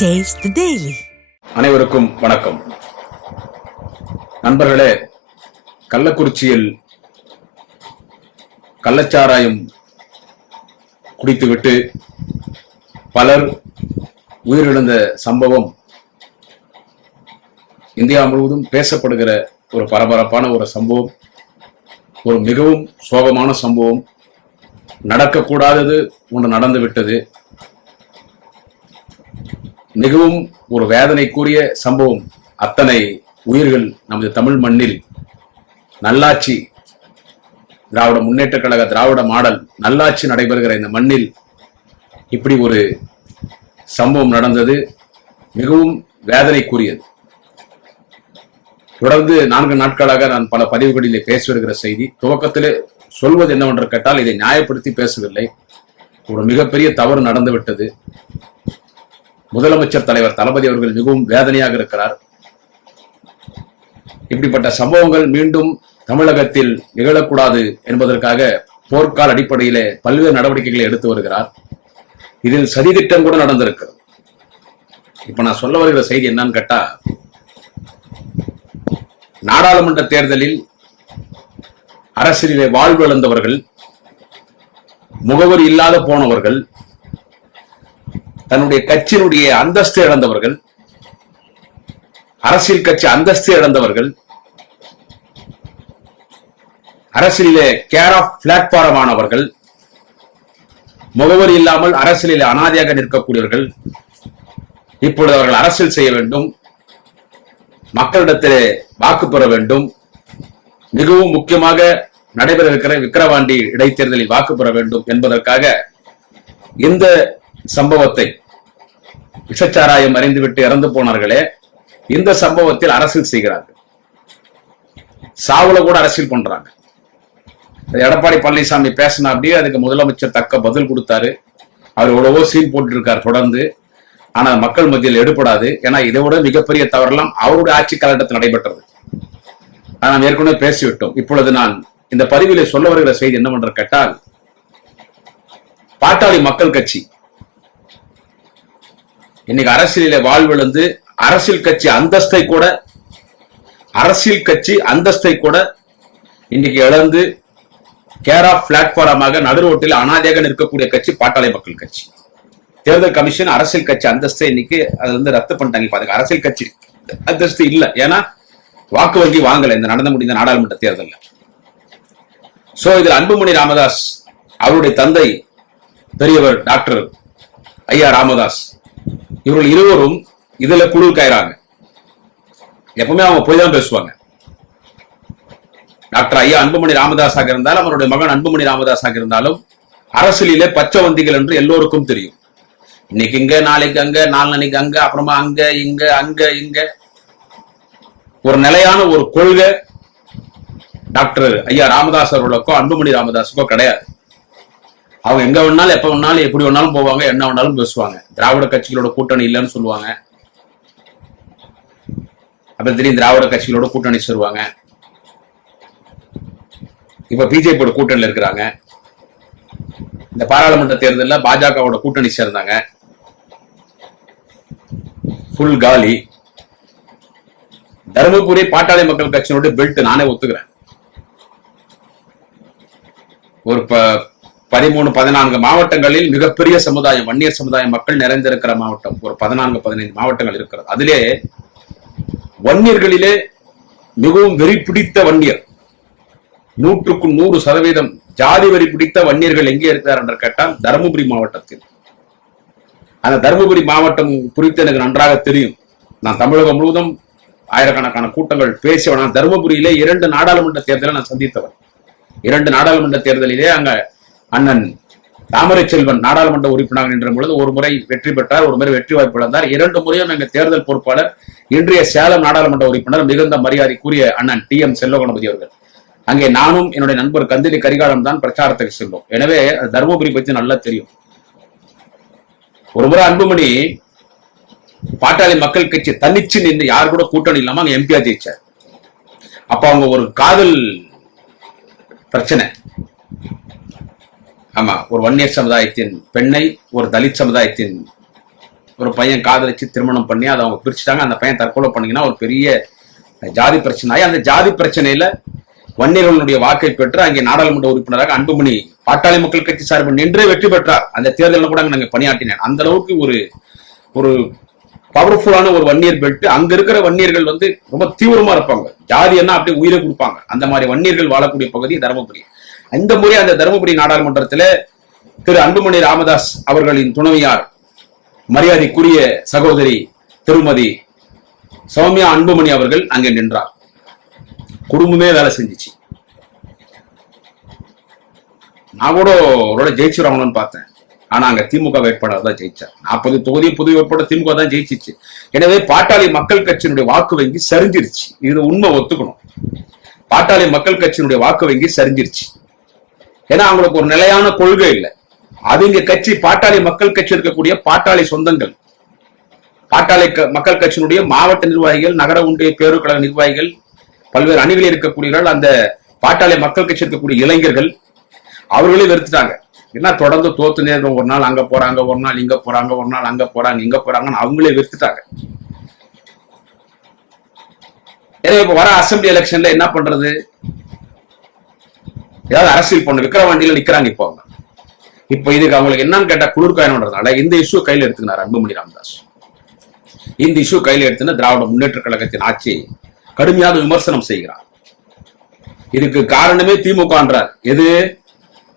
Taste the Daily. அனைவருக்கும் வணக்கம். நண்பர்களே, கள்ளக்குறிச்சியில் கள்ளச்சாராயம் குடித்துவிட்டு பலர் உயிரிழந்த சம்பவம் இந்தியா முழுவதும் பேசப்படுகிற ஒரு பரபரப்பான ஒரு சம்பவம், ஒரு மிகவும் சோகமான சம்பவம். நடக்கக்கூடாதது ஒன்று நடந்துவிட்டது. மிகவும் ஒரு வேதனைக்குரிய சம்பவம். அத்தனை உயிர்கள் நமது தமிழ் மண்ணில் நல்லாட்சி, திராவிட முன்னேற்ற கழக திராவிட மாடல் நல்லாட்சி நடைபெறுகிற இந்த மண்ணில் இப்படி ஒரு சம்பவம் நடந்தது. மிகவும் வேதனைக்குரியது. தொடர்ந்து 4 நாட்களாக நான் பல பதிவுகளிலே பேசி வருகிற செய்தி. துவக்கத்திலே சொல்வது என்னவென்று கேட்டால், இதை நியாயப்படுத்தி பேசவில்லை. ஒரு மிகப்பெரிய தவறு நடந்துவிட்டது. முதலமைச்சர் தலைவர் தளபதி அவர்கள் மிகவும் வேதனையாக இருக்கிறார். இப்படிப்பட்ட சம்பவங்கள் மீண்டும் தமிழகத்தில் நிகழக்கூடாது என்பதற்காக போர்க்கால அடிப்படையிலே பல்வேறு நடவடிக்கைகளை எடுத்து வருகிறார். இதில் சதித்திட்டம் கூட நடந்திருக்கிறது. இப்ப நான் சொல்ல வருகிற செய்தி என்னன்னு கேட்டா, நாடாளுமன்ற தேர்தலில் அரசியலிலே வாழ்வு இழந்தவர்கள், முகவரி இல்லாத போனவர்கள், தன்னுடைய கட்சியினுடைய அந்தஸ்து இழந்தவர்கள், அரசியல் கட்சி அந்தஸ்து இழந்தவர்கள், அரசியலிலே கேர் ஆஃப் பிளாட்பாரம் ஆனவர்கள், முகவரி இல்லாமல் அரசியலில் அனாதையாக நிற்கக்கூடியவர்கள், இப்பொழுது அவர்கள் அரசியல் செய்ய வேண்டும், மக்களிடத்திலே வாக்கு பெற வேண்டும், மிகவும் முக்கியமாக நடைபெற இருக்கிற விக்கிரவாண்டி இடைத்தேர்தலில் வாக்கு பெற வேண்டும் என்பதற்காக இந்த சம்பவத்தை, விஷச்சாராயம் அறிந்துவிட்டு இறந்து போனார்களே, இந்த சம்பவத்தில் அரசியல் செய்கிறார்கள். சாவுல கூட அரசியல் பண்றாங்க. எடப்பாடி பழனிசாமி பேசினா அப்படியே அதுக்கு முதலமைச்சர் தக்க பதில் கொடுத்தாரு. அவர் எவ்வளவோ சீன் போட்டு இருக்கார் தொடர்ந்து. ஆனால் மக்கள் மத்தியில் எடுபடாது. ஏன்னா இதை விட மிகப்பெரிய தவறெல்லாம் அவருடைய ஆட்சி காலகட்டத்தில் நடைபெற்றது. நாம் ஏற்கனவே பேசிவிட்டோம். இப்பொழுது நான் இந்த பதிவிலே சொல்ல வருகிற செய்தி என்னவென்று கேட்டால், பாட்டாளி மக்கள் கட்சி இன்னைக்கு அரசியலிலே வாழ்விழந்து அரசியல் கட்சி அந்தஸ்தை கூட இன்னைக்கு இழந்து கேர் ஆஃப் பிளாட்பாரமாக நடுரோட்டில் அனாதையாக நிற்கக்கூடிய கட்சி பாட்டாளி மக்கள் கட்சி. தேர்தல் கமிஷன் அரசியல் கட்சி அந்தஸ்தை இன்னைக்கு அது வந்து ரத்து பண்ணிட்டாங்க. பாருங்க, அரசியல் கட்சி அந்தஸ்து இல்ல. ஏன்னா வாக்கு வங்கி வாங்கல இந்த நடந்து முடிந்த நாடாளுமன்ற தேர்தலில். சோ இதில் அன்புமணி ராமதாஸ், அவருடைய தந்தை பெரியவர் டாக்டர் ஐயா ராமதாஸ், இவர்கள் இருவரும் இதுல குழு காயறாங்க. எப்பவுமே அவங்க போய் தான் பேசுவாங்க. டாக்டர் ஐயா அன்புமணி ராமதாஸாக இருந்தாலும், அவருடைய மகன் அன்புமணி ராமதாஸாக இருந்தாலும், அரசியலிலே பச்சைவந்திகள் என்று எல்லோருக்கும் தெரியும். இன்னைக்கு இங்க, நாளைக்கு அங்க, நாளைக்கு அங்க, அப்புறமா அங்க இங்க அங்க இங்க, ஒரு நிலையான ஒரு கொள்கை டாக்டர் ஐயா ராமதாஸ் அவர்களுக்கோ அன்புமணி ராமதாஸுக்கோ கிடையாது. அவங்க எங்க வேணாலும், எப்ப வேணாலும், எப்படி வேணாலும் போவாங்க, என்ன வேணாலும் பேசுவாங்க. திராவிட கட்சிகளோட கூட்டணி இல்லைன்னு சொல்லுவாங்க. அப்புறம் திடீர்னு திராவிட கட்சிகளோட கூட்டணி சேருவாங்க. இப்ப பிஜேபியோட கூட்டணியில் இருக்கிறாங்க. இந்த பாராளுமன்ற தேர்தலில் பாஜகவோட கூட்டணி சேர்ந்தாங்க. புல் காலி. தருமபுரி பாட்டாளி மக்கள் கட்சியினுடைய பெல்ட் நானே ஒத்துக்கிறேன். ஒரு 13-14 மாவட்டங்களில் மிகப்பெரிய சமுதாயம், வன்னியர் சமுதாய மக்கள் நிறைந்திருக்கிற மாவட்டம் ஒரு 14-15 மாவட்டங்கள் இருக்கிறது. அதிலே வன்னியர்களிலே மிகவும் வெறி பிடித்த வன்னியர், 100% ஜாதி வரி பிடித்த வன்னியர்கள் எங்கே இருக்கிறார் என்று கேட்டால் தருமபுரி மாவட்டத்தில். அந்த தருமபுரி மாவட்டம் குறித்து எனக்கு நன்றாக தெரியும். நான் தமிழகம் முழுவதும் ஆயிரக்கணக்கான கூட்டங்கள் பேசியவன். தருமபுரியிலே 2 நாடாளுமன்ற தேர்தலை நான் சந்தித்தவன். 2 நாடாளுமன்ற தேர்தலிலே அங்க அண்ணன் தாமரை செல்வன் நாடாளுமன்ற உறுப்பினராக நின்ற பொழுது ஒரு முறை வெற்றி பெற்றார், ஒரு முறை வெற்றி வாய்ப்பு இழந்தார். 2 முறையும் எங்க தேர்தல் பொறுப்பாளர், இன்றைய சேலம் நாடாளுமன்ற உறுப்பினர், மிகுந்த மரியாதைக்குரிய அண்ணன் TM செல்வகணபதி அவர்கள், அங்கே நானும் என்னுடைய நண்பர் கந்திரி கரிகாலம் தான் பிரச்சாரத்துக்கு செல்வோம். எனவே தருமபுரி பற்றி நல்லா தெரியும். ஒரு முறை அன்புமணி பாட்டாளி மக்கள் கட்சி தன்னிச்சு நின்று யார் கூட கூட்டணி இல்லாம அங்க எம்பியா ஜெயிச்சார். அப்ப அவங்க ஒரு காதல் பிரச்சனை, ஆமா, ஒரு வன்னியர் சமுதாயத்தின் பெண்ணை ஒரு தலித் சமுதாயத்தின் ஒரு பையன் காதலிச்சு திருமணம் பண்ணி அதை அவங்க பிரிச்சுட்டாங்க. அந்த பையன் தற்கொலை பண்ணீங்கன்னா ஒரு பெரிய ஜாதி பிரச்சனை ஆகி, அந்த ஜாதி பிரச்சனையில வன்னியர்களுடைய வாக்கை பெற்று அங்கே நாடாளுமன்ற உறுப்பினராக அன்புமணி பாட்டாளி மக்கள் கட்சி சார்பில் நின்றே வெற்றி பெற்றார். அந்த தேர்தலில் கூட நாங்கள் பணியாற்றினேன். அந்த அளவுக்கு ஒரு ஒரு பவர்ஃபுல்லான ஒரு வன்னியர் பெல்ட். அங்க இருக்கிற வன்னியர்கள் ரொம்ப தீவிரமா இருப்பாங்க. ஜாதி என்ன அப்படியே உயிரை கொடுப்பாங்க. அந்த மாதிரி வன்னியர்கள் வாழக்கூடிய பகுதி தருமபுரி. இந்த முறை அந்த தருமபுரி நாடாளுமன்றத்தில் திரு அன்புமணி ராமதாஸ் அவர்களின் துணைவியார் மரியாதைக்குரிய சகோதரி திருமதி சௌமியா அன்புமணி அவர்கள் அங்கே நின்றார். குடும்பமே வேலை செஞ்சிச்சு. நான் கூட அவரோட ஜெயிச்சுருவாங்கன்னு பார்த்தேன். ஆனா அங்க திமுக வேட்பாளர் தான் ஜெயிச்சார். 40 தொகுதி புது வேட்பாளர் திமுக தான் ஜெயிச்சிச்சு. எனவே பாட்டாளி மக்கள் கட்சியினுடைய வாக்கு வங்கி சரிஞ்சிருச்சு. இது உண்மை, ஒத்துக்கணும். பாட்டாளி மக்கள் கட்சியினுடைய வாக்கு வங்கி சரிஞ்சிருச்சு. ஏன்னா அவங்களுக்கு ஒரு நிலையான கொள்கை இல்லை. அவங்க கட்சி பாட்டாளி மக்கள் கட்சி இருக்கக்கூடிய பாட்டாளி சொந்தங்கள், பாட்டாளி மக்கள் கட்சியினுடைய மாவட்ட நிர்வாகிகள், நகர ஒன்றிய பேருக்கழக நிர்வாகிகள், பல்வேறு அணிகளில் இருக்கக்கூடியவர்கள், அந்த பாட்டாளி மக்கள் கட்சி இருக்கக்கூடிய இளைஞர்கள் அவர்களே வெறுத்துட்டாங்க. என்ன தொடர்ந்து தோத்து நேரம், ஒரு நாள் அங்க போறாங்க, ஒரு நாள் இங்க போறாங்க, ஒரு நாள் அங்க போறாங்க, இங்க போறாங்கன்னு அவங்களே வெறுத்துட்டாங்க. இப்ப வர அசம்பிளி எலெக்ஷன்ல என்ன பண்றது? ஏதாவது அரசியல் பண்ண விக்கிரவாண்டியில நிக்கிறாங்க. இப்ப இதுக்கு அவங்களுக்கு என்னன்னு கேட்டா குளிர்காயணுன்றதுனால இந்த இஷ்யூ கையில எடுத்துக்கிறார் அன்புமணி ராமதாஸ். இந்த இஷ்யூ கையில எடுத்துன்னு திராவிட முன்னேற்ற கழகத்தின் ஆட்சி கடுமையாக விமர்சனம் செய்கிறார். இதுக்கு காரணமே திமுகன்றார். எது?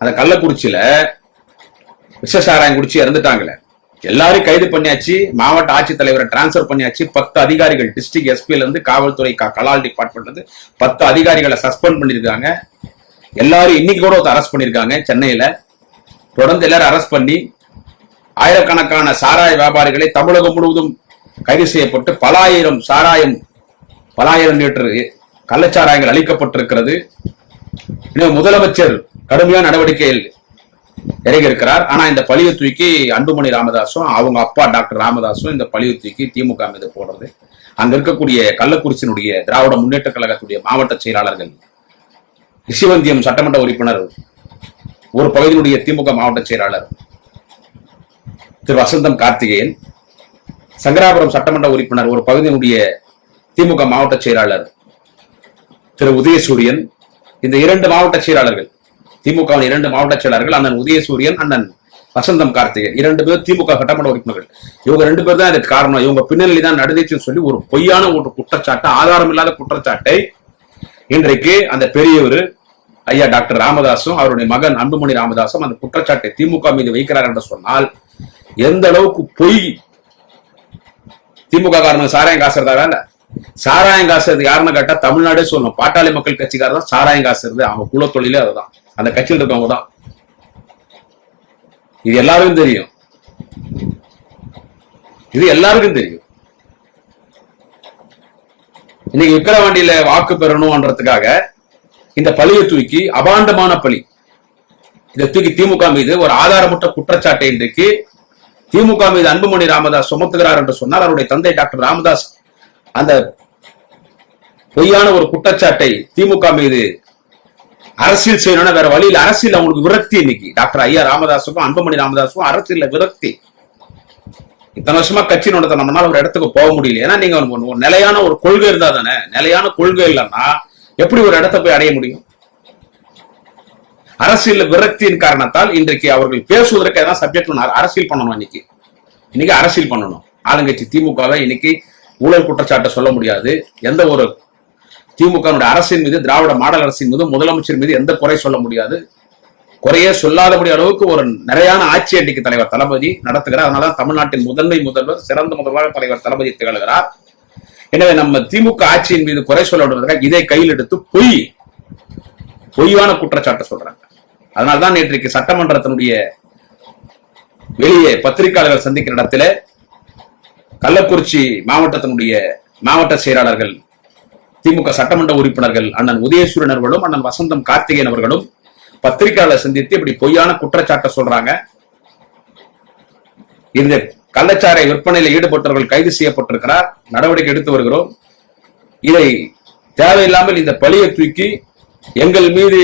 அந்த கள்ளக்குறிச்சியில விஷசாராயம் குடிச்சு இறந்துட்டாங்களே, எல்லாரும் கைது பண்ணியாச்சு. மாவட்ட ஆட்சித்தலைவரை டிரான்ஸ்பர் பண்ணியாச்சு. 10 அதிகாரிகள் டிஸ்ட்ரிக்ட் எஸ்பில இருந்து காவல்துறை கலால் டிபார்ட்மெண்ட்ல இருந்து 10 அதிகாரிகளை சஸ்பெண்ட் பண்ணிருக்காங்க. எல்லாரும் இன்னைக்கு கூட அரெஸ்ட் பண்ணிருக்காங்க சென்னையில. தொடர்ந்து எல்லாரும் அரெஸ்ட் பண்ணி ஆயிரக்கணக்கான சாராய வியாபாரிகளை தமிழகம் முழுவதும் கைது செய்யப்பட்டு பல ஆயிரம் லிட்டர் கள்ளச்சாராயங்கள் அளிக்கப்பட்டிருக்கிறது. முதலமைச்சர் கடுமையான நடவடிக்கையில் இறங்கி இருக்கிறார். ஆனா இந்த பழியை தூக்கி அன்புமணி ராமதாசும் அவங்க அப்பா டாக்டர் ராமதாசும் இந்த பழியை தூக்கி திமுக மீது போடுறது. அங்க இருக்கக்கூடிய கள்ளக்குறிச்சியினுடைய திராவிட முன்னேற்ற கழகத்துடைய மாவட்ட செயலாளர்கள், ரிஷிவந்தியம் சட்டமன்ற உறுப்பினர், ஒரு பகுதியினுடைய திமுக மாவட்ட செயலாளர் திரு வசந்தம் கார்த்திகேயன், சங்கராபுரம் சட்டமன்ற உறுப்பினர், ஒரு பகுதியினுடைய திமுக மாவட்ட செயலாளர் திரு உதயசூரியன், இந்த 2 மாவட்ட செயலாளர்கள், திமுகவின் 2 மாவட்ட செயலாளர்கள், அண்ணன் உதயசூரியன், அண்ணன் வசந்தம் கார்த்திகேயன், 2 பேர் திமுக சட்டமன்ற உறுப்பினர்கள். இவங்க 2 பேர் தான் இதுக்கு காரணம். இவங்க பின்னணி தான் நடந்துச்சுன்னு சொல்லி ஒரு பொய்யான ஒரு குற்றச்சாட்டு, ஆதாரம் இல்லாத குற்றச்சாட்டை இன்றைக்கு அந்த பெரியவர் ஐயா டாக்டர் ராமதாசும் அவருடைய மகன் அன்புமணி ராமதாசும் அந்த குற்றச்சாட்டை திமுக மீது வைக்கிறார் என்று சொன்னால் எந்த அளவுக்கு பொய். திமுக காரணம் சாராயம் காசுறதா? இல்ல, சாராயம் காசுறது யாருன்னு கேட்டா தமிழ்நாடே சொல்லணும். பாட்டாளி மக்கள் கட்சிக்காரர் தான் சாராயம் காசுறது. அவங்க குல தொழிலே அதுதான். அந்த கட்சியில் இருக்கவங்க தான். இது எல்லாருக்கும் தெரியும். இன்னைக்கு விக்கிரவாண்டியில வாக்கு பெறணும்ன்றதுக்காக இந்த பழியை தூக்கி, அபாண்டமான பழி, இதை தூக்கி திமுக மீது ஒரு ஆதாரமற்ற குற்றச்சாட்டை இன்றைக்கு திமுக மீது அன்புமணி ராமதாஸ் சுமத்துகிறார் என்று சொன்னால் அவருடைய தந்தை டாக்டர் ராமதாஸ் அந்த பொய்யான ஒரு குற்றச்சாட்டை திமுக மீது அரசியல் செய்யணும்னா வேற வழியில் அரசியல் அவங்களுக்கு விரக்தி. இன்னைக்கு டாக்டர் ஐயா ராமதாஸுக்கும் அன்புமணி ராமதாஸுக்கும் அரசியல்ல விரக்தி. இத்தனை வருஷமா கட்சி நடத்த நம்மளால ஒரு இடத்துக்கு போக முடியல. ஏன்னா நீங்க ஒரு நிலையான ஒரு கொள்கை இருந்தா தானே. நிலையான கொள்கை இல்லைன்னா எப்படி ஒரு இடத்தை போய் அடைய முடியும்? அரசியல் விரக்தியின் காரணத்தால் இன்றைக்கு அவர்கள் பேசுவதற்கு எதாவது சப்ஜெக்ட்ல அரசியல் பண்ணணும். இன்னைக்கு அரசியல் பண்ணணும். ஆளுங்கட்சி திமுகவை இன்னைக்கு ஊழல் குற்றச்சாட்டை சொல்ல முடியாது. எந்த ஒரு திமுக அரசின் மீது, திராவிட மாடல் அரசின் மீது, முதலமைச்சர் மீது எந்த குறை சொல்ல முடியாது. குறையே சொல்லாதபடி அளவுக்கு ஒரு நிறையான ஆட்சி அன்றைக்கு தலைவர் தளபதி நடத்துகிறார். அதனாலதான் தமிழ்நாட்டின் முதன்மை முதல்வர், சிறந்த முதல்வராக தலைவர் தளபதி திகழ்கிறார். எனவே நம்ம திமுக ஆட்சியின் மீது குறை சொல்ல இதை கையில் எடுத்து பொய்யான குற்றச்சாட்டை சொல்றாங்க. அதனால்தான் நேற்றைக்கு சட்டமன்றத்தினுடைய வெளியே பத்திரிகையாளர்கள் சந்திக்கிற இடத்துல கள்ளக்குறிச்சி மாவட்டத்தினுடைய மாவட்ட செயலாளர்கள், திமுக சட்டமன்ற உறுப்பினர்கள் அண்ணன் உதயசூரியன் அவர்களும் அண்ணன் வசந்தம் கார்த்திகேயன் அவர்களும் பத்திரிகையாளர் சந்தித்து இப்படி பொய்யான குற்றச்சாட்டை சொல்றாங்க. இந்த கள்ளச்சாரை விற்பனையில் ஈடுபட்டவர்கள் கைது செய்யப்பட்டிருக்கிறார், நடவடிக்கை எடுத்து வருகிறோம். இதை தேவையில்லாமல் இந்த பழியை தூக்கி எங்கள் மீது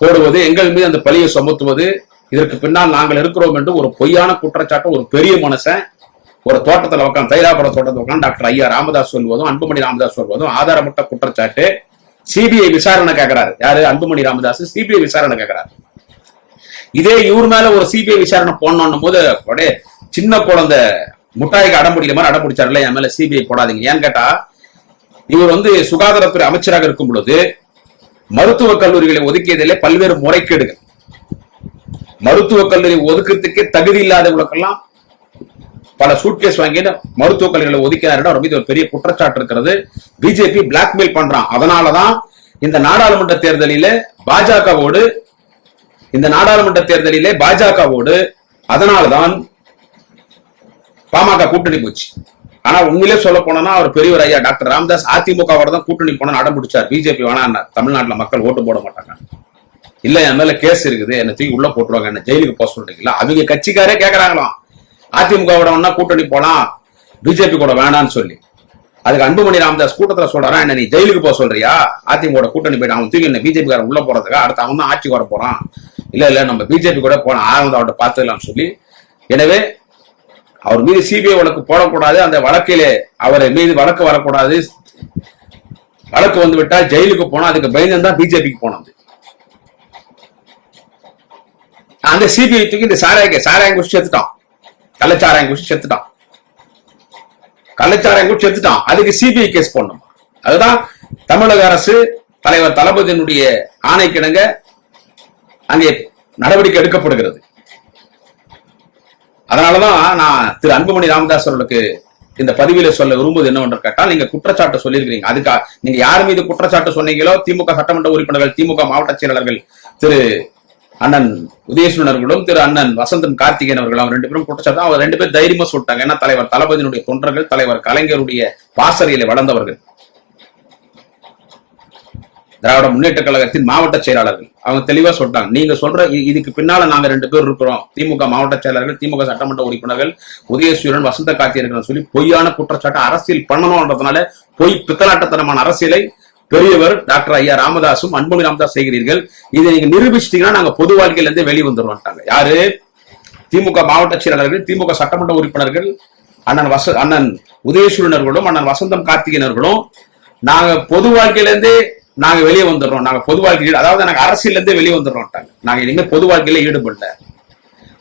போடுவது, எங்கள் மீது அந்த பழியை சுமத்துவது, இதற்கு பின்னால் நாங்கள் இருக்கிறோம் என்று ஒரு பொய்யான குற்றச்சாட்டு ஒரு பெரிய மனுஷன் ஒரு தோட்டத்துல உட்காந்து தைலாபுர தோட்டத்தில் உட்காந்து டாக்டர் ஐயா ராமதாஸ் சொல்வதும் அன்புமணி ராமதாஸ் சொல்வதும் ஆதாரமற்ற குற்றச்சாட்டு. சிபிஐ விசாரணை கேட்கிறாரு. யாரு? அன்புமணி ராமதாஸ் சிபிஐ விசாரணை கேட்கிறாரு. இதே இவர் மேல ஒரு சிபிஐ விசாரணை போடணும் போது அப்படியே சின்ன குழந்தை முட்டாய்க்கு அடம்பிடிக்கிற மாதிரி அடம்பிடிச்சாருல, என் மேல சிபிஐ போடாதீங்க. ஏன்னு கேட்டா, இவர் சுகாதாரத்துறை அமைச்சராக இருக்கும் பொழுது மருத்துவக் கல்லூரிகளை ஒதுக்கியதிலே பல்வேறு முறைகேடுகள், மருத்துவக் கல்லூரி ஒதுக்கிறதுக்கே தகுதி இல்லாதவங்களுக்கெல்லாம் பல சூட்கேஸ் வாங்கி மருத்துவக் கல்லூரிகளை ஒதுக்கினார். ரொம்ப ஒரு பெரிய குற்றச்சாட்டு இருக்கிறது. பிஜேபி பிளாக்மெயில் பண்றான். அதனாலதான் இந்த நாடாளுமன்ற தேர்தலிலே அதனாலதான் பாமக கூட்டணி போச்சு. ஆனா உண்மையிலே சொல்ல போனா அவர் பெரியவர் ஐயா டாக்டர் ராமதாஸ் அதிமுகவோட தான் கூட்டணி போன அடம் பிடிச்சார். பிஜேபி வேணா தமிழ்நாட்டுல மக்கள் ஓட்டு போட மாட்டாங்க. இல்ல என் மேல கேஸ் இருக்குது, என்ன தூக்கி உள்ள போட்டுருவாங்க, என்ன ஜெயிலுக்கு போக சொல்றீங்களா? அவங்க கட்சிக்காரே கேட்கறாங்களாம் அதிமுகவோட ஒன்னா கூட்டணி போலாம், பிஜேபி கூட வேணான்னு சொல்லி. அதுக்கு அன்புமணி ராமதாஸ் கூட்டத்துல சொல்றான், என்ன நீ ஜெயிலுக்கு போக சொல்றியா? அதிமுக கூட்டணி போயிட்டு அவன் தூக்கி என்ன பிஜேபி காரன் உள்ள போறதுக்கா? அடுத்து அவன் தான் ஆட்சிக்கு வர போறான். இல்ல நம்ம பிஜேபி கூட போன அவர்கிட்ட பார்த்துக்கலாம்னு சொல்லி. எனவே அவர் மீது சிபிஐ வழக்கு போடக்கூடாது, அந்த வழக்கிலே அவர் மீது வழக்கு வரக்கூடாது, வழக்கு வந்து விட்டால் ஜெயிலுக்கு போனா அதுக்கு பயந்து தான் பிஜேபிக்கு போனது. அந்த சிபிஐ தூக்கி இந்த சாராயம் குடிச்சு செத்துட்டான், கள்ளச்சாராயம் குடிச்சு செத்துட்டான், அதுக்கு சிபிஐ கேஸ் போடணும். அதுதான் தமிழக அரசு தலைவர் தளபதியினுடைய ஆணைக்கிணங்க அங்கே நடவடிக்கை எடுக்கப்படுகிறது. அதனாலதான் நான் திரு அன்புமணி ராமதாஸ் அவர்களுக்கு இந்த பதிவில சொல்ல விரும்புவது என்னவென்று கேட்டால், நீங்க குற்றச்சாட்டு சொல்லியிருக்கிறீங்க. அதுக்கா நீங்க யார் மீது குற்றச்சாட்டு சொன்னீங்களோ, திமுக சட்டமன்ற உறுப்பினர்கள், திமுக மாவட்ட செயலாளர்கள் திரு அண்ணன் உதயசூரன் அவர்களும் திரு அண்ணன் வசந்தன் கார்த்திகேயன் அவர்கள், அவங்க 2 பேரும் குற்றச்சாட்டு அவர் 2 பேரும் தைரியமா சொல்லிட்டாங்க. ஏன்னா தலைவர் தளபதியினுடைய தொண்டர்கள், தலைவர் கலைஞருடைய பாசறையில வளர்ந்தவர்கள், திராவிட முன்னேற்ற கழகத்தின் மாவட்ட செயலாளர்கள். அவங்க தெளிவா சொல்லிட்டாங்க, நீங்க சொல்ற இதுக்கு பின்னால நாங்க 2 பேர் இருக்கிறோம், திமுக மாவட்ட செயலாளர்கள், திமுக சட்டமன்ற உறுப்பினர்கள் உதயசூரன் வசந்த கார்த்திகேயன் சொல்லி பொய்யான குற்றச்சாட்டு அரசியல் பண்ணணும்ன்றதுனால பொய் பித்தலாட்டத்தனமான அரசியலை பெரியவர் டாக்டர் ஐயா ராமதாசும் அன்புமணி ராமதாஸ் செய்கிறீர்கள். இதை நீங்க நிரூபிச்சிட்டீங்கன்னா நாங்க பொது வாழ்க்கையில இருந்து வெளியே வந்துருவாங்க. யாரு? திமுக மாவட்ட செயலாளர்கள், திமுக சட்டமன்ற உறுப்பினர்கள், அண்ணன் உதயசூரனர்களும் அண்ணன் வசந்தம் கார்த்திகேயனர்களும் நாங்க பொது வாழ்க்கையில இருந்து நாங்க வெளியே வந்துடுறோம், நாங்க பொது வாழ்க்கையில், அதாவது நாங்க அரசியல இருந்தே வெளியே வந்துடுறோம், நாங்க இனிமே பொது வாழ்க்கையில ஈடுபடல.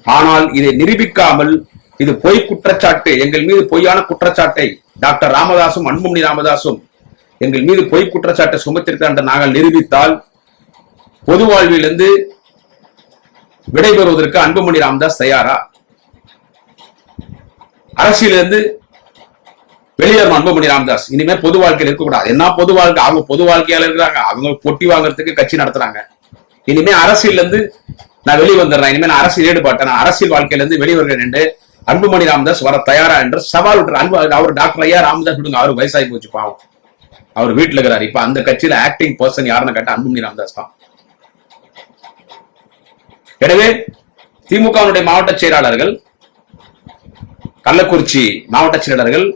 ஆனால் இதை நிரூபிக்காமல் இது பொய் குற்றச்சாட்டு, எங்கள் மீது பொய்யான குற்றச்சாட்டை டாக்டர் ராமதாசும் அன்புமணி ராமதாசும் எங்கள் மீது பொய் குற்றச்சாட்டை சுமத்திருக்கிறார் என்று நாங்கள் நிரூபித்தால் பொது வாழ்விலிருந்து விடைபெறுவதற்கு அன்புமணி ராமதாஸ் தயாரா? அரசியலிருந்து வெளியேறும் அன்புமணி ராமதாஸ். இனிமே பொது வாழ்க்கையில் இருக்கக்கூடாது. என்ன பொது வாழ்க்கை? அவங்க பொது வாழ்க்கையால இருக்கிறாங்க, அவங்க பொட்டி வாங்குறதுக்கு கட்சி நடத்துறாங்க. இனிமே அரசியல் இருந்து நான் வெளியே வந்துடுறேன், இனிமே நான் அரசியல் ஈடுபட்டேன், நான் அரசியல் வாழ்க்கையில இருந்து வெளிவருகிறேன் என்று அன்புமணி ராமதாஸ் வர தயாரா என்று சவால் விட்டு அவர் டாக்டர் ஐயா ராமதாஸ் விடுங்க, அவரு வயசாகி போச்சு பாவம், அவர் வீட்டுல இருக்கிறாரு. இப்ப அந்த கட்சியில ஆக்டிங் பர்சன் யாருன்னு கேட்டா அன்புமணி ராமதாஸ் தான். எனவே திமுகவுடைய மாவட்ட செயலாளர்கள், கள்ளக்குறிச்சி மாவட்ட செயலாளர்கள்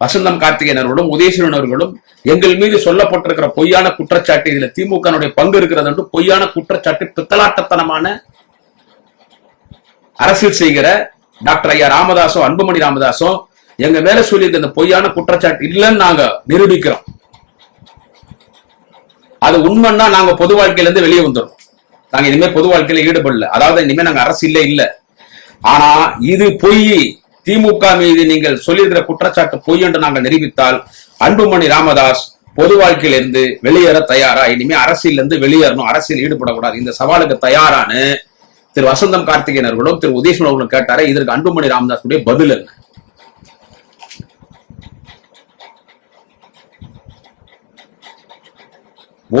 வசந்தம் கார்த்திகேயன் அவர்களும் உதயசூரன் அவர்களும் எங்கள் மீது சொல்லப்பட்டிருக்கிற பொய்யான குற்றச்சாட்டு, இதுல திமுக பங்கு இருக்கிறது என்று பொய்யான குற்றச்சாட்டு, பித்தலாட்டத்தனமான அரசியல் செய்கிற டாக்டர் ஐயா ராமதாசோ அன்புமணி ராமதாசோ எங்க மேல சொல்லி இந்த பொய்யான குற்றச்சாட்டு இல்லைன்னு நாங்க நிரூபிக்கிறோம். அது உண்மைன்னா நாங்க பொது வாழ்க்கையில இருந்து வெளியே வந்துடும். நாங்க இனிமே பொது வாழ்க்கையில ஈடுபடல, அதாவது இனிமே நாங்க அரசியல்ல இல்ல. ஆனா இது பொய், திமுக மீது நீங்கள் சொல்லியிருக்கிற குற்றச்சாட்டு பொய் என்று நாங்கள் நிரூபித்தால் அன்புமணி ராமதாஸ் பொது வாழ்க்கையில இருந்து வெளியேற தயாரா? இனிமே அரசியல் இருந்து வெளியேறணும், அரசியல் ஈடுபடக்கூடாது. இந்த சவாலுக்கு தயாரானு திரு வசந்தம் கார்த்திகேயன் அவர்களும் திரு உதயசூரன் அவர்களும் கேட்டாரு. இதற்கு அன்புமணி ராமதாஸ் பதில் என்ன?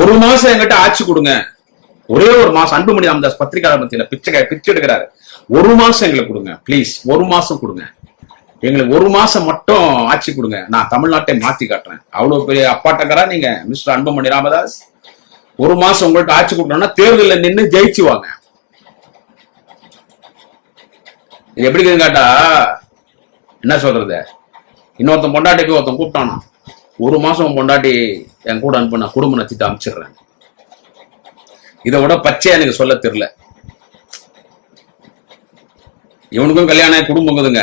ஒரு மாசம் எங்கிட்ட ஆட்சி கொடுங்க, ஒரே ஒரு மாசம். அன்புமணி ராமதாஸ் பத்திரிகையாளர் மத்தியில பிச்சை எடுக்கிறாரு. ஒரு மாசம் எங்களுக்கு கொடுங்க பிளீஸ், ஒரு மாசம் கொடுங்க, எங்களுக்கு ஒரு மாசம் மட்டும் ஆட்சி கொடுங்க, நான் தமிழ்நாட்டை மாத்தி காட்டுறேன். அவ்வளவு பெரிய அப்பாட்டக்கரா நீங்க மிஸ்டர் அன்புமணி ராமதாஸ்? ஒரு மாசம் உங்களுக்கு ஆட்சி கொடுக்கணும்னா தேர்தலில் நின்று ஜெயிச்சு வாங்க. எப்படி கேட்டா என்ன சொல்றது, இன்னொருத்தன் பொண்டாட்டிக்கு ஒருத்தன் கூப்பிட்டானா, ஒரு மாசம் பொண்டாட்டி என் கூட அனுப்பு, நான் குடும்ப நத்திட்டு அனுப்பிச்சிடுறேன். இதை விட பச்சையா எனக்கு சொல்ல தெரியல. இவனுக்கும் கல்யாணம் குடும்பங்குதுங்க,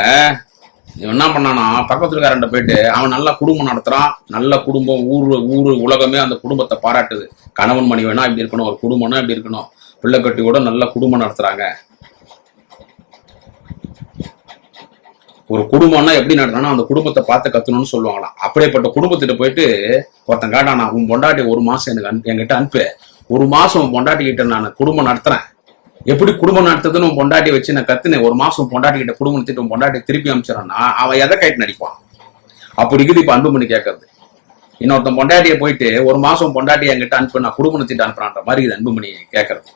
என்ன பண்ணானா பக்கத்துக்காரன் போயிட்டு அவன் நல்ல குடும்பம் நடத்துறான், நல்ல குடும்பம், ஊரு உலகமே அந்த குடும்பத்தை பாராட்டுது. கணவன் மணி வேணா இப்படி இருக்கணும், ஒரு குடும்பம்னா இப்படி இருக்கணும், பிள்ளை கட்டியோட நல்ல குடும்பம் நடத்துறாங்க. ஒரு குடும்பம்னா எப்படி நடத்தணும், அந்த குடும்பத்தை பார்த்து கத்தணும்னு சொல்லுவாங்களாம். அப்படியேப்பட்ட குடும்பத்திட்ட போயிட்டு ஒருத்தன் காட்டானா, உன் பொண்டாட்டி ஒரு மாசம் எனக்கு என்கிட்ட அனுப்பு, ஒரு மாசம் உன் பொண்டாட்டி கிட்ட நான் குடும்பம் நடத்துறேன், எப்படி குடும்பம் நடத்துதுன்னு உன் பொண்டாட்டி வச்சு நான் கத்துனேன், ஒரு மாசம் பொண்டாட்டி கிட்ட குடும்பம் நடத்திட்டு உன் பொண்டாட்டி திருப்பி அமைச்சிடறான்னா அவன் எதை கைட்டு நடிப்பான்? அப்படி இருக்குது இப்ப அன்புமணி கேட்கறது. இன்னொருத்தன் பொண்டாட்டியை போயிட்டு ஒரு மாசம் பொண்டாட்டி என்கிட்ட அனுப்பு, நான் குடும்பம் நடத்திட்டு அனுப்புறான்ற மாதிரி இது அன்புமணி கேட்கறது.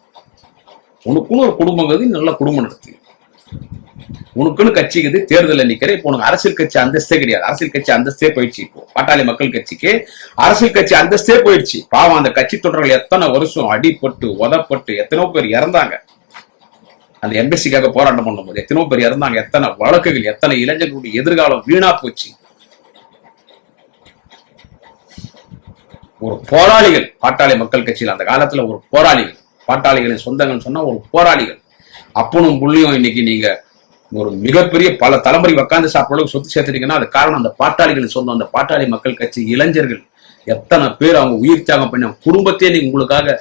உனக்குன்னு ஒரு குடும்பங்கிறது நல்ல குடும்பம் நடத்து, உனக்குன்னு கட்சிக்குது, தேர்தலில் நிக்கிற. இப்போ உனக்கு அரசியல் கட்சி அந்தஸ்தே கிடையாது, அரசியல் கட்சி அந்தஸ்தே போயிடுச்சு. இப்போ பாட்டாளி மக்கள் கட்சிக்கு அரசியல் கட்சி அந்தஸ்தே போயிடுச்சு. பாவம் அந்த கட்சி தொடர்கள் எத்தனை வருஷம் அடிப்பட்டு உதப்பட்டு எத்தனையோ பேர் இறந்தாங்க. அந்த எம்பசிக்காக போராட்டம் பண்ணும்போது எத்தனையோ பேர் இறந்தாங்க, எத்தனை வழக்குகள், எத்தனை இளைஞர்களுடைய எதிர்காலம் வீணா போச்சு. ஒரு போராளிகள் பாட்டாளி மக்கள் கட்சியில் அந்த காலத்துல ஒரு போராளிகள், பாட்டாளிகளின் சொந்தங்கள் சொன்னா ஒரு போராளிகள். அப்பனும் புள்ளியும் இன்னைக்கு நீங்க ஒரு மிகப்பெரிய பல தலைமுறை உட்காந்து சாப்பிட சொத்து சேர்த்துட்டீங்கன்னா அது காரணம் அந்த பாட்டாளிகளின் சொந்தம். அந்த பாட்டாளி மக்கள் கட்சி இளைஞர்கள் எத்தனை பேர் அவங்க உயிர் தியாகம் பண்ணி குடும்பத்தையே நீங்க உங்களுக்காக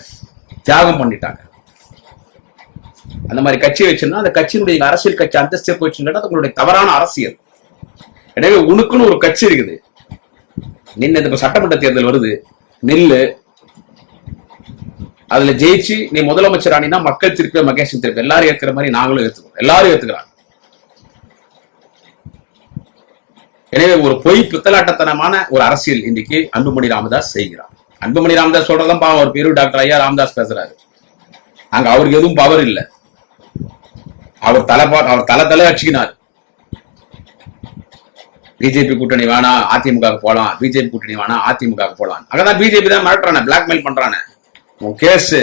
தியாகம் பண்ணிட்டாங்க. அந்த மாதிரி கட்சியை வச்சிருந்தா அந்த கட்சியினுடைய அரசியல் கட்சி அந்தஸ்தே போயிடுச்சுன்னா உங்களுடைய தவறான அரசியல். எனவே உனக்குன்னு ஒரு கட்சி இருக்குது, நின்று இப்ப சட்டமன்ற தேர்தல் வருது, நில்லு, அதுல ஜெயிச்சு நீ முதலமைச்சர் ஆனினா மக்கள் திருப்பி மகேஷன் திருப்பி எல்லாரும் ஏற்கிற மாதிரி நாங்களும் ஏத்துக்கிறோம், எல்லாரும் ஏத்துக்கிறாங்க. எனவே ஒரு பொய் பித்தலாட்டத்தனமான ஒரு அரசியல் இன்னைக்கு அன்புமணி ராமதாஸ் செய்கிறார். அன்புமணி ராமதாஸ் சொல்றதான் பாவம், ஒரு பெரிய டாக்டர் ஐயா ராமதாஸ் பேசுறாரு, அங்க அவருக்கு எதுவும் பவர் இல்லை, அவர் தலை அடிச்சுக்கினார். பிஜேபி கூட்டணி வேணா அதிமுக போலாம், பிஜேபி கூட்டணி வேணா அதிமுக போலாம். அங்கதான் பிஜேபி தான் மிரட்டுறானே, பிளாக்மெயில் பண்றானே. உன் கேஸ்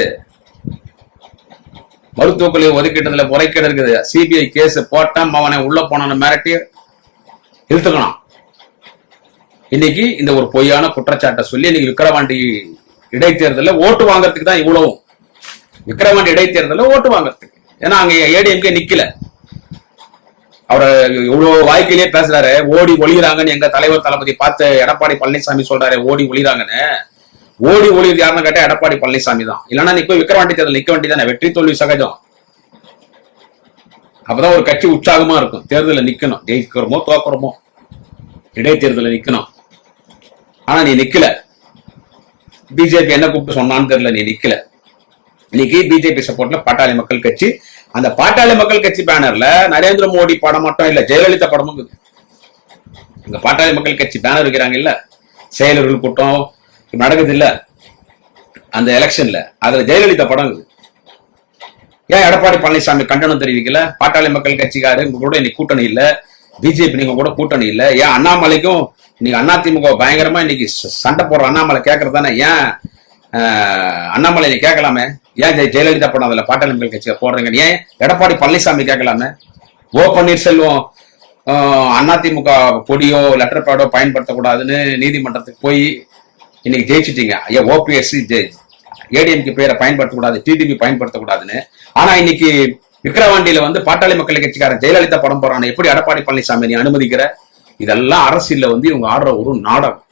மருத்துவ கல்வி ஒதுக்கீட்டதுல முறைகேடு இருக்குது, சிபிஐ கேஸ் போட்டான், அவனை உள்ள போனான மிரட்டி இழுத்துக்கணும். இன்னைக்கு இந்த ஒரு பொய்யான குற்றச்சாட்டை சொல்லி இன்னைக்கு விக்கிரவாண்டி இடைத்தேர்தலில் ஓட்டு வாங்கறதுக்கு தான் இவ்வளவும். விக்கிரவாண்டி இடைத்தேர்தலில் ஓட்டு வாங்கறதுக்கு, ஏன்னா அங்க ஏடிஎம்கே நிக்கல. அவரை இவ்வளவு வாய்க்கிலேயே பேசுறாரு, ஓடி ஒளிகிறாங்கன்னு எங்க தலைவர் தளபதி பார்த்து எடப்பாடி பழனிசாமி சொல்றாரு, ஓடி ஒளிகிறாங்கன்னு. ஓடி ஒளிர் யாருன்னு கேட்டா எடப்பாடி பழனிசாமி தான். இல்லைன்னா நீ போய் விக்கிரவாண்டி தேர்தல் நிக்க வேண்டியதானே, வெற்றி தோல்வி சகஜம். அப்பதான் ஒரு கட்சி உற்சாகமா இருக்கும். தேர்தலில் நிக்கணும், ஜெயிக்கிறோமோ தோக்குறோமோ இடைத்தேர்தலில் நிக்கணும். ஆனா நீ நிக்கல, பிஜேபி என்ன கூப்பிட்டு சொன்னான்னு தெரியல, நீ நிக்கல. இன்னைக்கு பிஜேபி சப்போர்ட்ல பாட்டாளி மக்கள் கட்சி, அந்த பாட்டாளி மக்கள் கட்சி பேனர்ல நரேந்திர மோடி படம் மட்டும் இல்ல, ஜெயலலிதா படமும் இருக்குது. இந்த பாட்டாளி மக்கள் கட்சி பேனர் இருக்கிறாங்க இல்ல, செயலர்கள் கூட்டம் நடக்குது இல்ல அந்த எலெக்ஷன்ல, அதுல ஜெயலலிதா படம் இருக்குது. ஏன் எடப்பாடி பழனிசாமி கண்டனம் தெரிவிக்கல? பாட்டாளி மக்கள் கட்சிக்காரு உங்க கூட இன்னைக்கு கூட்டணி இல்ல, பிஜேபி நீங்க கூட கூட்டணி இல்ல. ஏன் அண்ணாமலைக்கும் இன்னைக்கு அதிமுக பயங்கரமா இன்னைக்கு சண்டை போடுற அண்ணாமலை கேட்கறதானே, ஏன் அண்ணாமலை நீ கேட்கலாமே? ஏன் ஜெயலலிதா படம் அதுல பாட்டாளி மக்கள் கட்சியை போடுறீங்க? ஏன் எடப்பாடி பழனிசாமி கேட்கலாமே? ஓ பன்னீர்செல்வம் அதிமுக கொடியோ லெட்டர் பேடோ பயன்படுத்தக்கூடாதுன்னு நீதிமன்றத்துக்கு போய் இன்னைக்கு ஜெயிச்சுட்டீங்க. ஐயா ஓபிஎஸ் ஏடிஎம்கே பேரை பயன்படுத்தக்கூடாது, டிடிபி பயன்படுத்தக்கூடாதுன்னு. ஆனா இன்னைக்கு விக்கிரவாண்டியில வந்து பாட்டாளி மக்கள் கட்சிக்காரன் ஜெயலலிதா படம் போறான், எப்படி எடப்பாடி பழனிசாமி நீ அனுமதிக்கிற? இதெல்லாம் அரசியல்ல வந்து இவங்க ஆடுற ஒரு நாடகம்.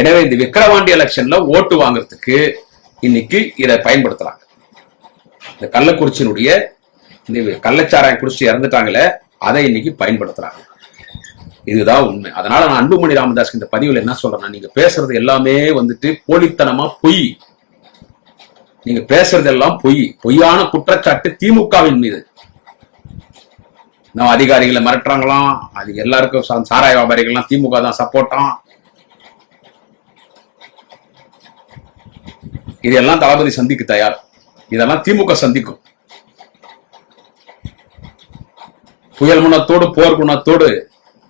எனவே இந்த விக்கிரவாண்டி எலெக்ஷன்ல ஓட்டு வாங்குறதுக்கு இன்னைக்கு இதை பயன்படுத்துறாங்க. இந்த கள்ளக்குறிச்சியினுடைய இந்த கள்ளச்சாராயம் குடிச்சு இறந்துட்டாங்களே, அதை இன்னைக்கு பயன்படுத்துறாங்க. இதுதான் உண்மை. அதனால நான் அன்புமணி ராமதாஸ் இந்த பதிவுல என்ன சொல்றேன்னா, நீங்க பேசுறது எல்லாமே வந்துட்டு போலித்தனமா பொய். நீங்க பேசுறது எல்லாம் பொய், பொய்யான குற்றச்சாட்டு திமுகவின் மீது. நம்ம அதிகாரிகளை மிரட்டுறாங்களாம், அது எல்லாருக்கும் சாராய வியாபாரிகள்லாம் திமுக தான் சப்போர்ட்டாம். இதெல்லாம் தளபதி சந்திக்க தயார், இதெல்லாம் திமுக சந்திக்கும். புயல் குணத்தோடு போர் குணத்தோடு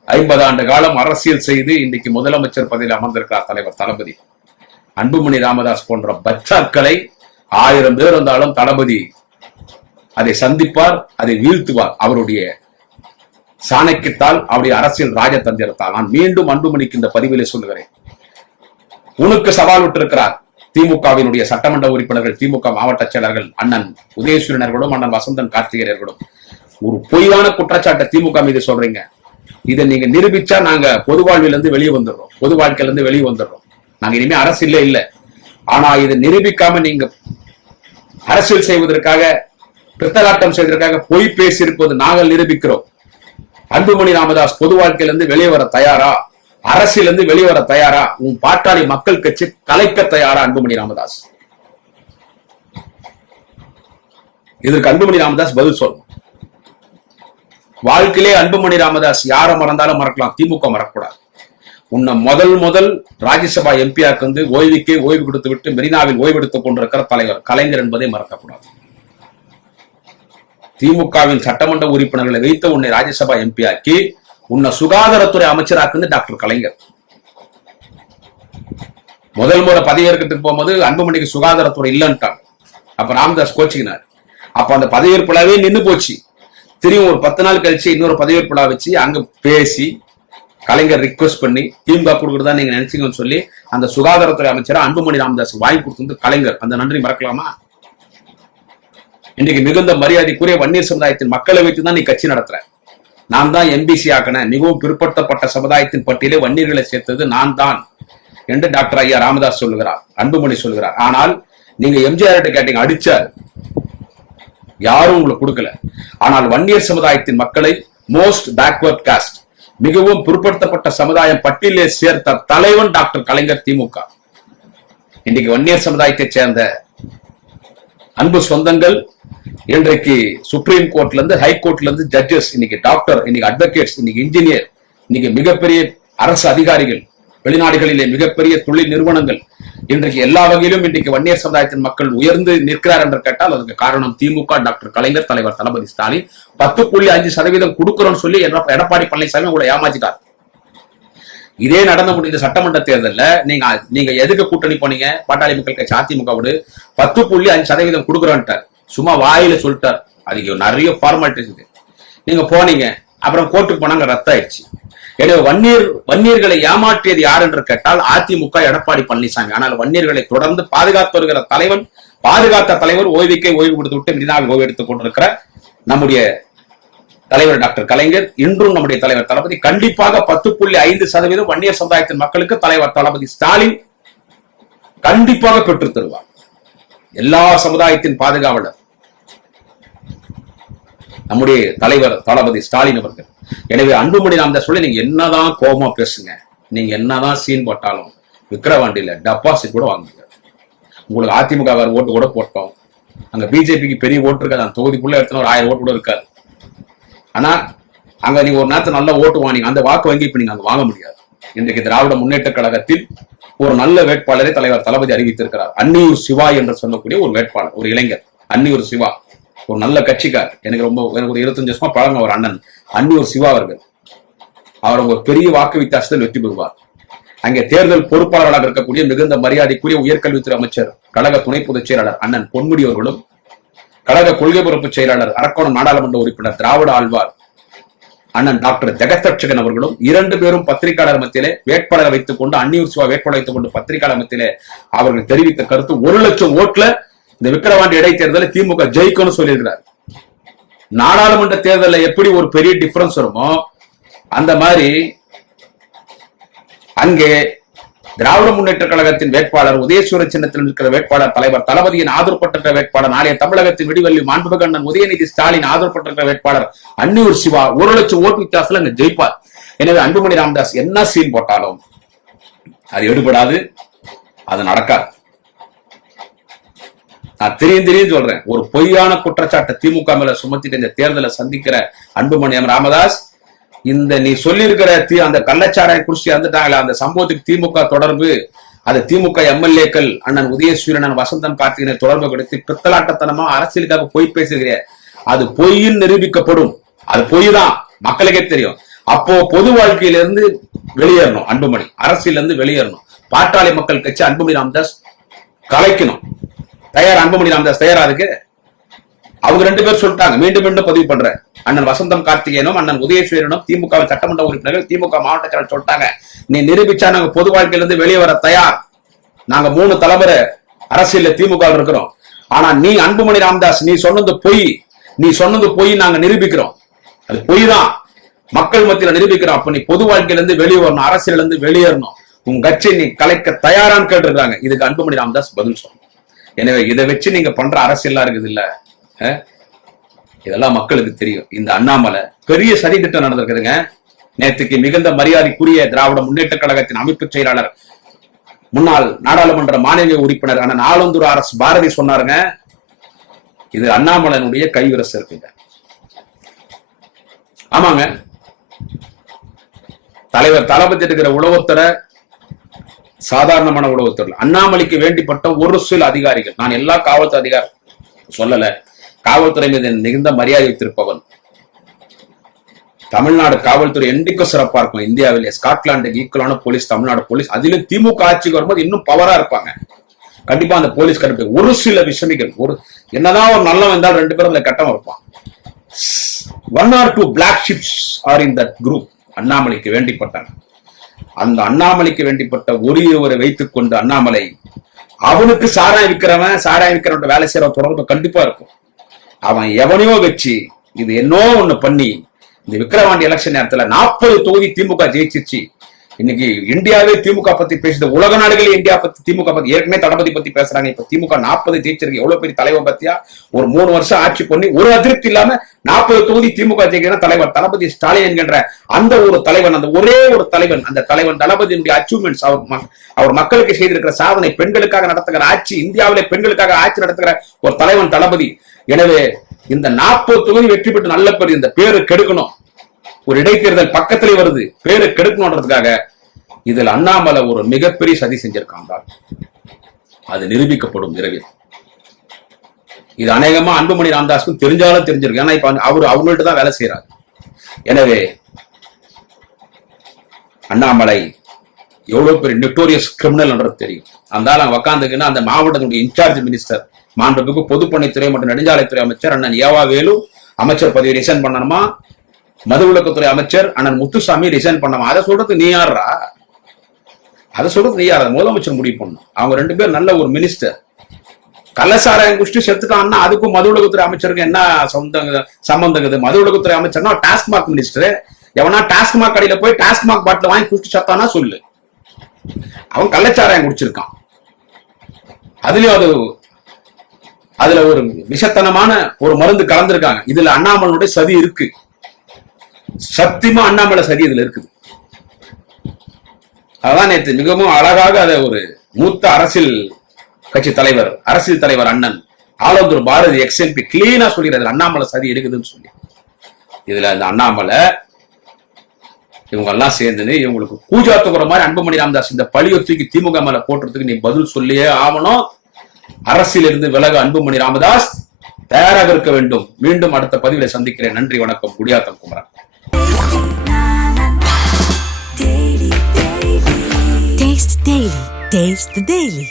50 ஆண்டு காலம் அரசியல் செய்து இன்னைக்கு முதலமைச்சர் பதவியில் அமர்ந்திருக்கிறார் தலைவர் தளபதி. அன்புமணி ராமதாஸ் போன்ற பச்சாக்களை 1000 பேர் வந்தாலும் தளபதி அதை சந்திப்பார், அதை வீழ்த்துவார். அவருடைய சாணக்கியத்தால், அவருடைய அரசியல் ராஜதந்திரத்தால். நான் மீண்டும் அன்புமணிக்கு இந்த பதிவிலே சொல்லுகிறேன், உனக்கு சவால் விட்டிருக்கிறார் திமுகவினுடைய சட்டமன்ற உறுப்பினர்கள், திமுக மாவட்ட செயலர்கள், அண்ணன் உதயசூரியனர்களும் அண்ணன் வசந்தன் கார்த்திகேயர்களும். ஒரு பொய்யான குற்றச்சாட்டை திமுக மீது சொல்றீங்க. இதை நீங்க நிரூபிச்சா நாங்க பொது வாழ்வில இருந்து வெளியே வந்துடுறோம், பொது வாழ்க்கையில இருந்து வெளியே வந்துடுறோம், நாங்க இனிமே அரசியல் இல்ல. ஆனா இதை நிரூபிக்காம நீங்க அரசியல் செய்வதற்காக, பித்தலாட்டம் செய்வதற்காக பொய் பேசியிருப்பது நாங்கள் நிரூபிக்கிறோம். அன்புமணி ராமதாஸ் பொது வாழ்க்கையில இருந்து வெளியே வர தயாரா, அரசியல இருந்து வெளியே வர தயாரா, உன் பாட்டாளி மக்கள் கட்சி கலைக்க தயாரா அன்புமணி ராமதாஸ்? இதற்கு அன்புமணி ராமதாஸ் பதில் சொல்லணும். வாழ்க்கையிலே அன்புமணி ராமதாஸ் யாரை மறந்தாலும் மறக்கலாம், திமுக மறக்கூடாது. உன்னை முதல் ராஜ்யசபா எம்பியாக்கு வந்து ஓய்வுக்கே ஓய்வு கொடுத்து விட்டு மெரினாவில் ஓய்வெடுத்துக் கொண்டிருக்கிற தலைவர் கலைஞர் என்பதை மறக்கக்கூடாது. திமுகவின் சட்டமன்ற உறுப்பினர்களை வைத்த உன்னை ராஜ்யசபா எம்பியாக்கி உன்னை சுகாதாரத்துறை அமைச்சராக்குன்னு டாக்டர் கலைஞர். முதல் முறை பதவியேற்கிறதுக்கு போகும்போது அன்புமணிக்கு சுகாதாரத்துறை இல்லைன்ட்டாங்க. அப்ப ராமதாஸ் கோச்சிக்கினார். அப்ப அந்த பதவியேற்புலாவே நின்று போச்சு. திரும்ப ஒரு 10 நாள் கழிச்சு இன்னொரு பதவியேற்புலா வச்சு அங்க பேசி கலைஞர் ரிக்வெஸ்ட் பண்ணி திமுக கொடுக்குறதா நீங்க நினைச்சீங்கன்னு சொல்லி அந்த சுகாதாரத்துறை அமைச்சரை அன்புமணி ராமதாஸ் வாங்கி கொடுத்து கலைஞர். அந்த நன்றி மறக்கலாமா? இன்னைக்கு மிகுந்த மரியாதைக்குரிய வன்னியர் சமுதாயத்தின் மக்களை வைத்துதான் நீ கட்சி நடத்துற. நான் தான் எம்பிசி ஆக்கினேன், மிகவும் பிற்படுத்தப்பட்ட சமுதாயத்தின் பட்டியலே வன்னியர்களை சேர்த்தது நான் தான் என்று டாக்டர் ஐயா ராமதாஸ் சொல்லுகிறார், அன்புமணி சொல்லுகிறார். ஆனால் நீங்க எம்ஜிஆர் கேட்டீங்க, அடிச்சார், யாரும் உங்களுக்கு கொடுக்கல. ஆனால் வன்னியர் சமுதாயத்தின் மக்களை மோஸ்ட் பேக்வர்ட் காஸ்ட், மிகவும் பிற்படுத்தப்பட்ட சமுதாயம் பட்டியலே சேர்த்த தலைவன் டாக்டர் கலைஞர், திமுக. இன்னைக்கு வன்னியர் சமுதாயத்தை சேர்ந்த அன்பு சொந்தங்கள் இன்றைக்கு சுப்ரீம் கோர்ட்ல இருந்து ஹை கோர்ட்ல இருந்து ஜட்ஜஸ், இன்னைக்கு டாக்டர், இன்னைக்கு அட்வொகேட்ஸ், இன்னைக்கு இன்ஜினியர், இன்னைக்கு மிகப்பெரிய அரசு அதிகாரிகள், வெளிநாடுகளிலே மிகப்பெரிய தொழில் நிறுவனங்கள், இன்றைக்கு எல்லா வகையிலும் இன்றைக்கு வன்னியர் சமுதாயத்தின் மக்கள் உயர்ந்து நிற்கிறார் என்று கேட்டால் அதுக்கு காரணம் திமுக, டாக்டர் கலைஞர், தலைவர் தளபதி ஸ்டாலின். 10.5% கொடுக்கிறோம்னு சொல்லி எடப்பாடி பழனிசாமி உங்களை ஏமாத்திட்டார். இதே நடந்து முடிந்த சட்டமன்ற தேர்தலில் நீங்க எதுக்கு கூட்டணி போனீங்க? பாட்டாளி மக்கள் கட்சி அதிமுகவோடு 10.5% கொடுக்குறோன்ட்டார். சும்மா வாயில சொல்லிட்டார். அதுக்கு நிறைய ஃபார்மாலிட்டிஸ் இருக்கு. நீங்க போனீங்க, அப்புறம் கோர்ட்டுக்கு போனாங்க, ரத்து ஆயிடுச்சு. எனவே வன்னியர்களை ஏமாற்றியது யார் என்று கேட்டால் அதிமுக, எடப்பாடி பழனிசாமி. ஆனால் வன்னியர்களை தொடர்ந்து பாதுகாத்து வருகிற தலைவன், பாதுகாத்த தலைவர், ஓய்வுக்கே ஓய்வு கொடுத்து விட்டு மெரினாவில் ஓய்வு எடுத்துக் கொண்டிருக்கிற நம்முடைய தலைவர் டாக்டர் கலைஞர். இன்றும் நம்முடைய தலைவர் தளபதி கண்டிப்பாக 10.5% வன்னியர் சமுதாயத்தின் மக்களுக்கு தலைவர் தளபதி ஸ்டாலின் கண்டிப்பாக பெற்றுத் தருவார். எல்லா சமுதாயத்தின் பாதுகாவலர் நம்முடைய தலைவர் தளபதி ஸ்டாலின் அவர்கள். எனவே அன்புமணி ராமதாஸ் சொல்லி நீங்க என்னதான் கோபமா பேசுங்க, நீங்க என்னதான் சீன் போட்டாலும் விக்கிரவாண்டியில டெபாசிட் கூட வாங்குங்க. உங்களுக்கு அதிமுக ஓட்டு கூட போட்டோம், அங்க பிஜேபிக்கு பெரிய ஓட்டு இருக்காது, அந்த தொகுதிக்குள்ள எடுத்தா ஒரு 1000 ஓட்டு கூட இருக்காது. ஆனா அங்க நீங்க ஒரு நேரத்தில் நல்ல ஓட்டு வாங்கிங்க, அந்த வாக்கு வங்கி இப்ப நீங்க அங்க வாங்க முடியாது. இன்றைக்கு திராவிட முன்னேற்ற கழகத்தில் ஒரு நல்ல வேட்பாளரை தலைவர் தளபதி அறிவித்திருக்கிறார். அன்னியூர் சிவா என்று சொல்லக்கூடிய ஒரு வேட்பாளர், ஒரு இளைஞர், அன்னியூர் சிவா, ஒரு நல்ல கட்சிக்கார். எனக்கு ஒரு 25 வருஷமா பழங்க ஒரு அண்ணன் அன்னியூர் சிவா அவர்கள். அவர் ஒரு பெரிய வாக்கு வித்தியாசத்தில் வெற்றி பெறுவார். அங்கே தேர்தல் பொறுப்பாளராக இருக்கக்கூடிய மிகுந்த மரியாதைக்குரிய உயர்கல்வித்துறை அமைச்சர், கழக துணை பொதுச் செயலாளர் அண்ணன் பொன்முடி அவர்களும், கழக கொள்கை பொறுப்பு செயலாளர், அரக்கோணம் நாடாளுமன்ற உறுப்பினர், திராவிட ஆழ்வார் அண்ணன் டாக்டர் ஜெகதட்சகன் அவர்களும் 2 பேரும் பத்திரிகையாளர் மத்தியிலே வேட்பாளரை வைத்துக் கொண்டு, அன்னியூர் சிவா வேட்பாளர் வைத்துக் கொண்டு பத்திரிகையாளர் மத்தியிலே அவர்கள் தெரிவித்த கருத்து 1,00,000 ஓட்டுல இந்த விக்கிரவாண்டி இடைத்தேர்தலை திமுக ஜெயிக்கும்னு சொல்லியிருக்கிறார். நாடாளுமன்ற தேர்தலில் எப்படி ஒரு பெரிய டிஃபரன்ஸ் வருமோ அந்த மாதிரி அங்கே திராவிட முன்னேற்ற கழகத்தின் வேட்பாளர், உதயசூர சின்னத்தில் இருக்கிற வேட்பாளர், தலைவர் தளபதியின் ஆதரப்பட்ட வேட்பாளர், நாளைய தமிழகத்தின் விடிவெள்ளி மாண்புமிகு உதயநிதி ஸ்டாலின் ஆதரப்பட்ட வேட்பாளர் அன்னியூர் சிவா 1,00,000 ஓட்டு வித்தியாசத்துல அங்க ஜெயிப்பார். எனவே அன்புமணி ராமதாஸ் என்ன சீன் போட்டாலும் அது எடுபடாது, அது நடக்காது. நான் தெரியும் சொல்றேன். ஒரு பொய்யான குற்றச்சாட்டை திமுக மேல சுமத்திட்டு இந்த தேர்தலை சந்திக்கிற அன்புமணி ராமதாஸ், இந்த நீ சொல்லியிருக்கிற அந்த கள்ளச்சாராய குடிச்சு வந்துட்டாங்களா அந்த சம்பவத்துக்கு திமுக தொடர்பு, அது திமுக எம்எல்ஏக்கள் அண்ணன் உதயசூரியன், வசந்தம் கார்த்திகனை தொடர்பு கொடுத்து பித்தலாட்டத்தனமா அரசியலுக்காக பொய் பேசுகிறேன், அது பொய்ன்னு நிரூபிக்கப்படும். அது பொய் தான், மக்களுக்கே தெரியும். அப்போ பொது வாழ்க்கையிலிருந்து வெளியேறணும் அன்புமணி, அரசியல இருந்து வெளியேறணும். பாட்டாளி மக்கள் கட்சி அன்புமணி ராமதாஸ் கலைக்கணும். தயார் அன்புமணி ராமதாஸ் தயாரா இருக்கு. அவங்க 2 பேர் சொல்லிட்டாங்க, மீண்டும் மீண்டும் பதிவு பண்றேன். அண்ணன் வசந்தம் கார்த்திகேயனும் அண்ணன் உதயசூரியனும் திமுக சட்டமன்ற உறுப்பினர்கள், திமுக மாவட்ட செயலர் சொல்லிட்டாங்க, நீ நிரூபிச்சா நாங்க பொது வாழ்க்கையிலிருந்து வெளியே வர தயார். நாங்க 3 தலைமுறை அரசியல்ல திமுக இருக்கிறோம். ஆனா நீ அன்புமணி ராமதாஸ் நீ சொன்னது பொய், நாங்க நிரூபிக்கிறோம். அது பொய் தான். மக்கள் மத்தியில நிரூபிக்கிறோம். அப்ப நீ பொது வாழ்க்கையில இருந்து வெளியே வரணும், அரசியல இருந்து வெளியேறணும், உங்க கட்சி நீ கலைக்க தயாரான்னு கேட்டிருக்காங்க. இதுக்கு அன்புமணி ராமதாஸ் பதில் சொல்லணும். எனவே இதை வச்சு நீங்க பண்ற அரசியல்லாம் இருக்குது இல்ல, இதெல்லாம் மக்களுக்கு தெரியும். இந்த அண்ணாமலை பெரிய சதி திட்டம் நடந்திருக்குதுங்க. நேற்றுக்கு மிகுந்த மரியாதைக்குரிய திராவிட முன்னேற்ற கழகத்தின் அமைப்பு செயலாளர் முன்னாள் நாடாளுமன்ற மாநில உறுப்பினர் அண்ணன் ஆலந்தூர் RS பாரதி சொன்னாருங்க, இது அண்ணாமலையினுடைய கைவிரசு இருக்குங்க. ஆமாங்க, தலைவர் தளபதி இருக்கிற உளவுத்துறை சாதாரணமான உளவுத்துறை. அண்ணாமலைக்கு வேண்டிப்பட்ட ஒரு சில அதிகாரிகள், நான் எல்லா காவல்துறை அதிகாரி சொல்லல, காவல்துறை மீது மிகுந்த மரியாதை வைத்திருப்பவன். தமிழ்நாடு காவல்துறை என்றைக்கும் சிறப்பா இருக்கும். இந்தியாவிலே ஸ்காட்லாண்டுக்கு ஈக்குவலான போலீஸ் தமிழ்நாடு போலீஸ். அதிலும் திமுக ஆட்சிக்கு வரும்போது இன்னும் பவரா இருப்பாங்க. கண்டிப்பா அந்த போலீஸ் கண்டிப்பா ஒரு சில விஷமிகள், என்னதான் ஒரு நல்லவன் இருந்தாலும் 2 பேரும் அதுல கட்டம் இருப்பான். 1 or 2 black ships are in that group. அண்ணாமலைக்கு வேண்டிப்பட்டாங்க. அந்த அண்ணாமலைக்கு வேண்டிப்பட்ட ஒருவரை வைத்துக் கொண்டு அண்ணாமலை அவனுக்கு சாராயம் விற்கிறவன் வேலை செய்யற தொடர்பு கண்டிப்பா இருக்கும். அவன் எவனையோ வச்சு இது என்னோ ஒண்ணு பண்ணி இந்த விக்கிரவாண்டி எலெக்ஷன் நேரத்துல 40 தொகுதி திமுக ஜெயிச்சிருச்சு. இன்னைக்கு இந்தியாவே திமுக பத்தி பேசுது, உலக நாடுகளே இந்தியா பத்தி திமுக பத்தி, ஏற்கனவே தளபதி பத்தி பேசுறாங்க. இப்ப திமுக 40 ஜெயிச்சிருக்கு. எவ்வளவு பெரிய தலைவர் பத்தியா? ஒரு 3 வருஷம் ஆட்சி பண்ணி ஒரு அதிருப்தி இல்லாம 40 தொகுதி திமுக ஜெயிக்கிற தலைவர் தளபதி ஸ்டாலின் என்கின்ற அந்த ஒரு தலைவன், அந்த ஒரே ஒரு தலைவன், அந்த தலைவன் தளபதியினுடைய அச்சீவ்மெண்ட்ஸ், அவர் மக்களுக்கு செய்திருக்கிற சாதனை, பெண்களுக்காக நடத்துகிற ஆட்சி, இந்தியாவிலே பெண்களுக்காக ஆட்சி நடத்துகிற ஒரு தலைவன் தளபதி. எனவே இந்த 40 தொகுதி வெற்றி பெற்று நல்ல பேர், இந்த பேரு கெடுக்கணும். ஒரு இடைத்தேர்தல் பக்கத்திலே வருது, பேரு கெடுக்கணும்ன்றதுக்காக இதுல அண்ணாமலை ஒரு மிகப்பெரிய சதி செஞ்சிருக்காங்க. அது நிரூபிக்கப்படும் விரைவில். இது அநேகமா அன்புமணி ராமதாஸுக்கும் தெரிஞ்சாலும் தெரிஞ்சிருக்கு. ஏன்னா இப்ப அவங்கள்ட்ட தான் வேலை செய்யறாரு. எனவே அண்ணாமலை எவ்வளவு பெரிய நெட்டோரியஸ் கிரிமினல் தெரியும். அந்த உக்காந்துக்குன்னா அந்த மாவட்டத்தினுடைய இன்சார்ஜ் மினிஸ்டர், மாண்புமிகு பொதுப்பணித்துறை மற்றும் நெடுஞ்சாலைத்துறை அமைச்சர் அண்ணன் ஏவா வேலு அமைச்சர் பதவி ரிசைன் பண்ணணுமா, மதுவிலக்குத்துறை அமைச்சர் அண்ணன் முத்துசாமி ரிசைன் பண்ணணுமா? அதை சொல்றது நீ யாரா? முதலமைச்சர் முடிவு பண்ணணும். அவங்க 2 பேர் நல்ல ஒரு மினிஸ்டர். கள்ளசாராயம் குடிச்சிட்டு செத்துக்கான்னா அதுக்கும் மதுவிலக்குத்துறை அமைச்சருக்கு என்ன சம்பந்தங்குது? மதுவிலக்குத்துறை அமைச்சர்னா டாஸ்மாக் மினிஸ்டர். எவனா டாஸ்மாக் கடையில போய் டாஸ்மாக் பாட்டில் வாங்கி குடிச்சு சத்தானா சொல்லு. அவன் கள்ளச்சாராயம் குடிச்சிருக்கான். அதுல ஒரு விஷத்தனமான ஒரு மருந்து கலந்திருக்காங்க. இதுல அண்ணாமலையுடைய சதி இருக்கு. சத்தியமா அண்ணாமலை சதி இதுல இருக்குது. அதான் நேற்று மிகவும் அழகாக அதை ஒரு மூத்த அரசியல் தலைவர் அண்ணன் ஆலந்தூர் பாரதி XMP கிளீனா சொல்லிடுறது, அண்ணாமலை சதி இருக்குதுன்னு சொல்லி. இதுல அந்த அண்ணாமலை இவங்க எல்லாம் சேர்ந்து இவங்களுக்கு பூஜா தூக்குற மாதிரி அன்புமணி ராமதாஸ் இந்த பழியை தூக்கி திமுக மேல போட்டுறதுக்கு நீ பதில் சொல்லியே ஆகணும். அரசியல் இருந்து விலக அன்புமணி ராமதாஸ் தயாராக இருக்க வேண்டும். மீண்டும் அடுத்த பதிவில சந்திக்கிறேன். நன்றி, வணக்கம். Gudiyatham Kumaran. Taste the Daily.